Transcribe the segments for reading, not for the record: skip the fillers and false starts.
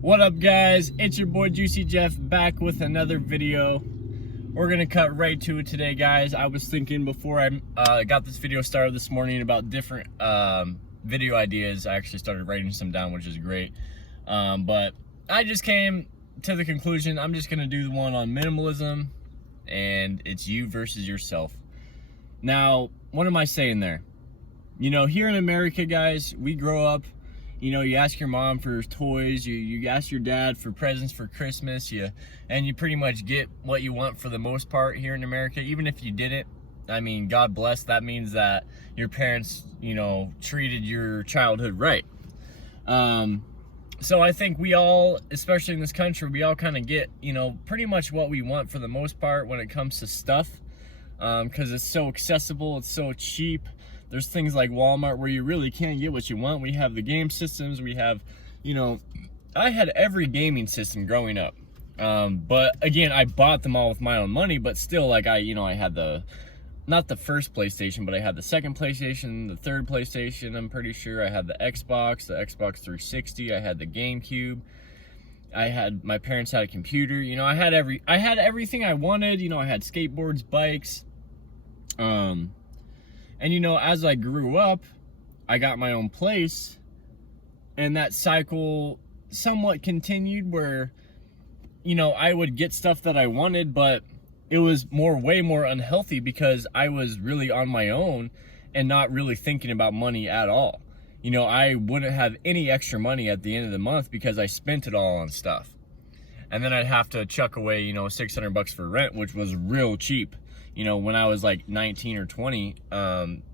What up, guys? It's your boy Juicy Jeff back with another video. We're gonna cut right to it today, guys. I was thinking before I got this video started this morning about different video ideas. I actually started writing some down, which is great. But I just came to the conclusion I'm just gonna do the one on minimalism, and it's you versus yourself. Now, what am I saying there? You know, here in America, guys, we grow up. You know, you ask your mom for toys, you ask your dad for presents for Christmas, and you pretty much get what you want for the most part here in America. Even if you didn't, I mean, God bless, that means that your parents, you know, treated your childhood right. So I think we all, especially in this country, we all kind of get, you know, pretty much what we want for the most part when it comes to stuff, because it's so accessible, it's so cheap. There's things like Walmart where you really can't get what you want. We have the game systems. We have, you know, I had every gaming system growing up. But again, I bought them all with my own money, but still, like, I had not the first PlayStation, but I had the second PlayStation, the third PlayStation, I'm pretty sure. I had the Xbox 360. I had the GameCube. My parents had a computer. You know, I had everything I wanted. You know, I had skateboards, bikes, and, you know, as I grew up, I got my own place, and that cycle somewhat continued where, you know, I would get stuff that I wanted, but it was way more unhealthy because I was really on my own and not really thinking about money at all. You know, I wouldn't have any extra money at the end of the month because I spent it all on stuff. And then I'd have to chuck away, you know, $600 for rent, which was real cheap. You know, when I was like 19 or 20,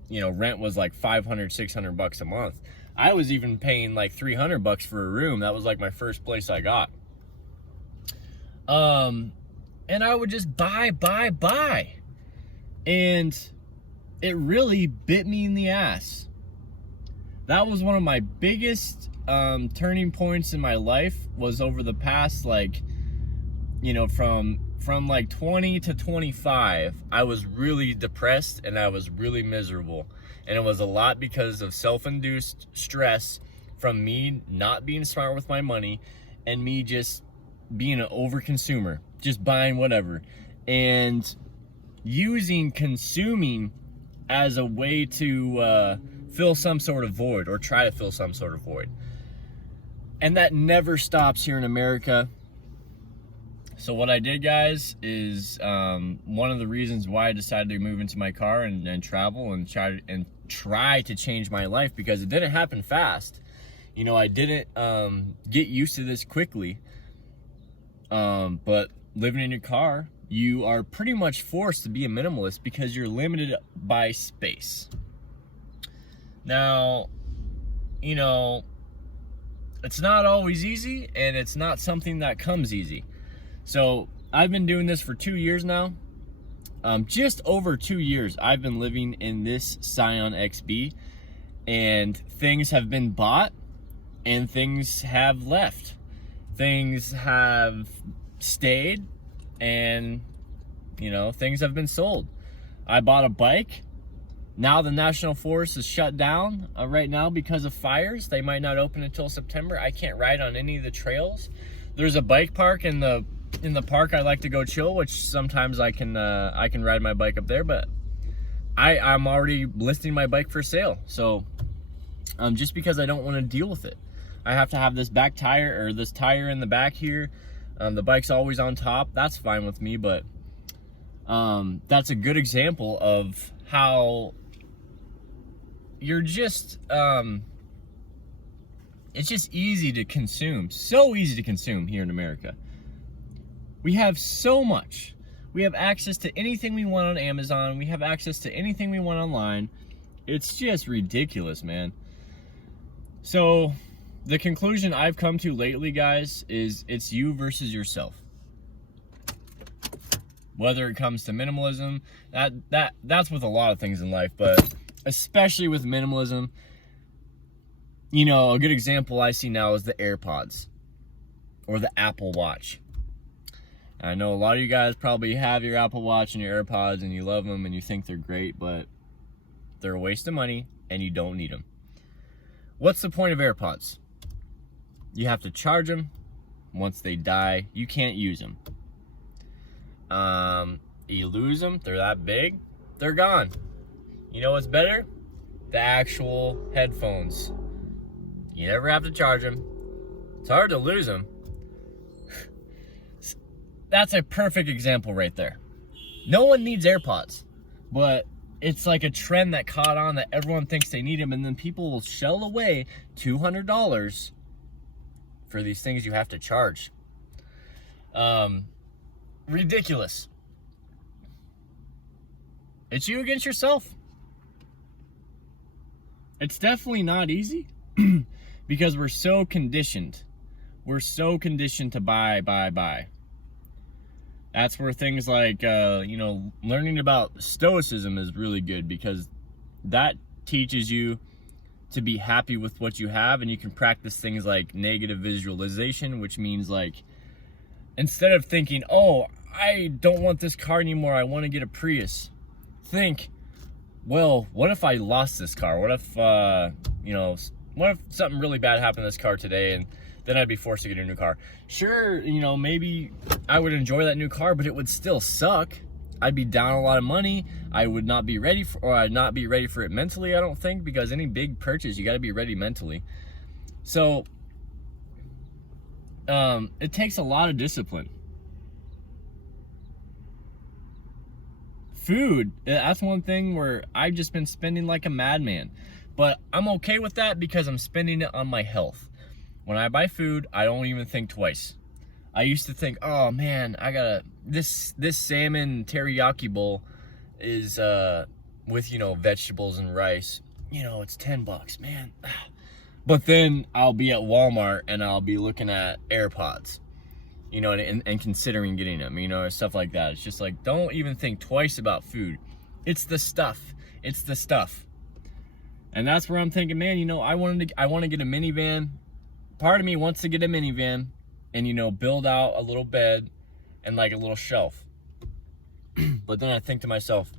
you know, rent was like $500, $600 a month. I was even paying like $300 for a room. That was like my first place I got. And I would just buy. And it really bit me in the ass. That was one of my biggest turning points in my life, was over the past, like, you know, from like 20 to 25, I was really depressed and I was really miserable. And it was a lot because of self-induced stress from me not being smart with my money and me just being an overconsumer, just buying whatever, and using consuming as a way to fill some sort of void, or try to fill some sort of void. And that never stops here in America. So what I did, guys, is one of the reasons why I decided to move into my car and travel and try to change my life, because it didn't happen fast. You know, I didn't get used to this quickly. But living in your car, you are pretty much forced to be a minimalist because you're limited by space. Now, you know, it's not always easy, and it's not something that comes easy. So I've been doing this for 2 years now. Just over 2 years, I've been living in this Scion XB, and things have been bought and things have left. Things have stayed, and, you know, things have been sold. I bought a bike. Now the National Forest is shut down right now because of fires. They might not open until September. I can't ride on any of the trails. There's a bike park in the park I like to go chill, which sometimes I can ride my bike up there, but I'm already listing my bike for sale. So just because I don't want to deal with it. I have to have this back tire, or this tire in the back here. The bike's always on top. That's fine with me, but that's a good example of how you're just it's just easy to consume. So easy to consume here in America. We have so much. We have access to anything we want on Amazon. We have access to anything we want online. It's just ridiculous, man. So the conclusion I've come to lately, guys, is it's you versus yourself. Whether it comes to minimalism, that's with a lot of things in life, but especially with minimalism, you know, a good example I see now is the AirPods or the Apple Watch. I know a lot of you guys probably have your Apple Watch and your AirPods and you love them and you think they're great, but they're a waste of money and you don't need them. What's the point of AirPods? You have to charge them, Once they die, you can't use them. You lose them, they're that big, they're gone. You know what's better? The actual headphones. You never have to charge them. It's hard to lose them. That's a perfect example right there. No one needs AirPods, but it's like a trend that caught on that everyone thinks they need them, and then people will shell away $200 for these things you have to charge. Ridiculous. It's you against yourself. It's definitely not easy because we're so conditioned. We're so conditioned to buy. That's where things like, learning about Stoicism is really good, because that teaches you to be happy with what you have, and you can practice things like negative visualization, which means like, instead of thinking, oh, I don't want this car anymore, I want to get a Prius, think, well, what if I lost this car? What if, what if something really bad happened to this car today, and then I'd be forced to get a new car? Sure, maybe I would enjoy that new car, but it would still suck. I'd be down a lot of money. I would not be ready for, or I'd not be ready for it mentally, I don't think, because any big purchase, you got to be ready mentally. So, it takes a lot of discipline. Food, that's one thing where I've just been spending like a madman. But I'm okay with that because I'm spending it on my health. When I buy food, I don't even think twice. I used to think, oh man, I gotta, this salmon teriyaki bowl is with, vegetables and rice. It's $10, man. But then I'll be at Walmart and I'll be looking at AirPods, and considering getting them, or stuff like that. It's just like, don't even think twice about food. It's the stuff. It's the stuff. And that's where I'm thinking, man, I want to get a minivan. Part of me wants to get a minivan and, build out a little bed and like a little shelf. But then I think to myself,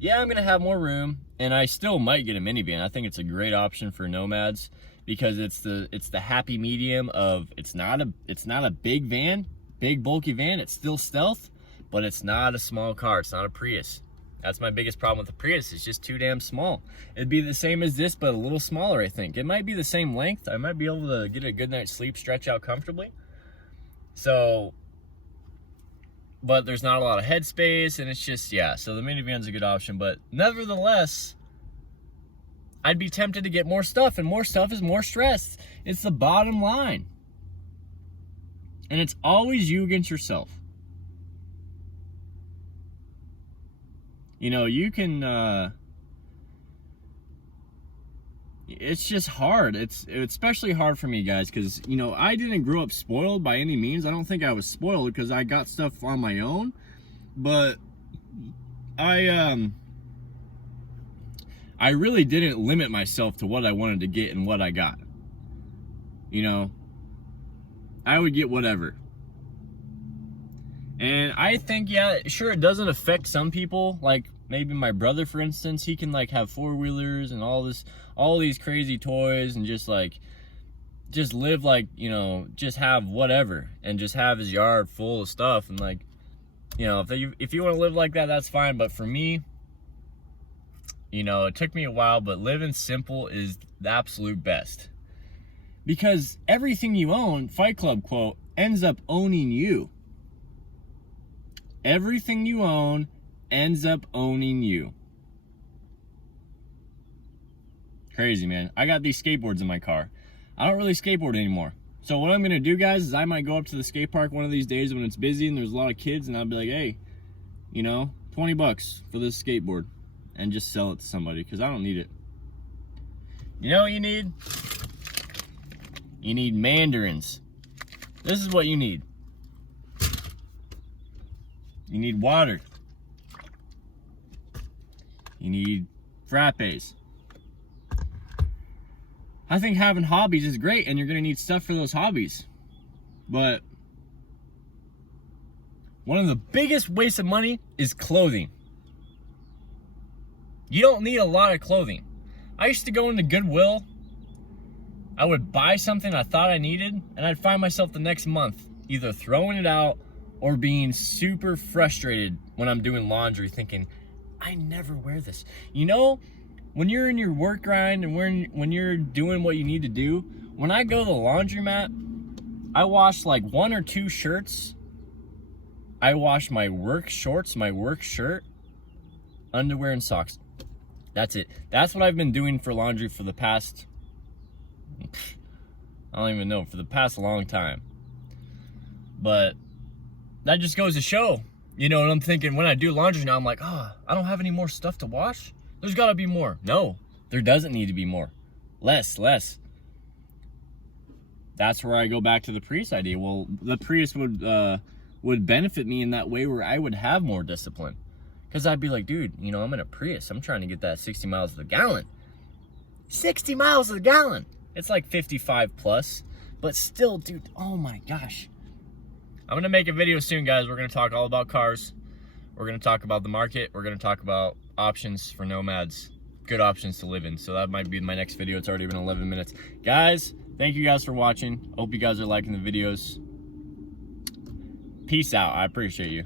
yeah, I'm going to have more room, and I still might get a minivan. I think it's a great option for nomads because it's the happy medium of, it's not a big van, big bulky van. It's still stealth, but it's not a small car. It's not a Prius. That's my biggest problem with the Prius. It's just too damn small. It'd be the same as this, but a little smaller, I think. It might be the same length. I might be able to get a good night's sleep, stretch out comfortably. So, but there's not a lot of headspace, and it's just, yeah. So the minivan's a good option, but nevertheless, I'd be tempted to get more stuff, and more stuff is more stress. It's the bottom line. And it's always you against yourself. You can, it's just hard. It's especially hard for me, guys, because, I didn't grow up spoiled by any means. I don't think I was spoiled because I got stuff on my own, but I really didn't limit myself to what I wanted to get and what I got. I would get whatever. And I think, yeah, sure, it doesn't affect some people. Like maybe my brother, for instance, he can like have 4-wheelers and all these crazy toys and just live like, just have whatever and just have his yard full of stuff. And like, if you want to live like that, that's fine. But for me, it took me a while, but living simple is the absolute best. Because everything you own, Fight Club quote, ends up owning you. Everything you own ends up owning you. Crazy, man. I got these skateboards in my car. I don't really skateboard anymore. So what I'm going to do, guys, is I might go up to the skate park one of these days when it's busy and there's a lot of kids, and I'll be like, hey, $20 for this skateboard, and just sell it to somebody because I don't need it. You know what you need? You need mandarins. This is what you need. You need water. You need frappes. I think having hobbies is great, and you're going to need stuff for those hobbies. But one of the biggest wastes of money is clothing. You don't need a lot of clothing. I used to go into Goodwill. I would buy something I thought I needed, and I'd find myself the next month either throwing it out or being super frustrated when I'm doing laundry, thinking, I never wear this. You know, when you're in your work grind and when you're doing what you need to do, when I go to the laundromat, I wash like 1 or 2 shirts. I wash my work shorts, my work shirt, underwear, and socks. That's it. That's what I've been doing for laundry for the past, I don't even know, for the past long time. But that just goes to show, you know, and I'm thinking when I do laundry now, I'm like, oh, I don't have any more stuff to wash. There's gotta be more. No, there doesn't need to be more. Less. That's where I go back to the Prius idea. Well, the Prius would benefit me in that way where I would have more discipline. Because I'd be like, dude, you know, I'm in a Prius. I'm trying to get that 60 miles to the gallon. 60 miles to the gallon. It's like 55 plus. But still, dude, oh my gosh. I'm going to make a video soon, guys. We're going to talk all about cars. We're going to talk about the market. We're going to talk about options for nomads. Good options to live in. So that might be my next video. It's already been 11 minutes. Guys, thank you guys for watching. Hope you guys are liking the videos. Peace out. I appreciate you.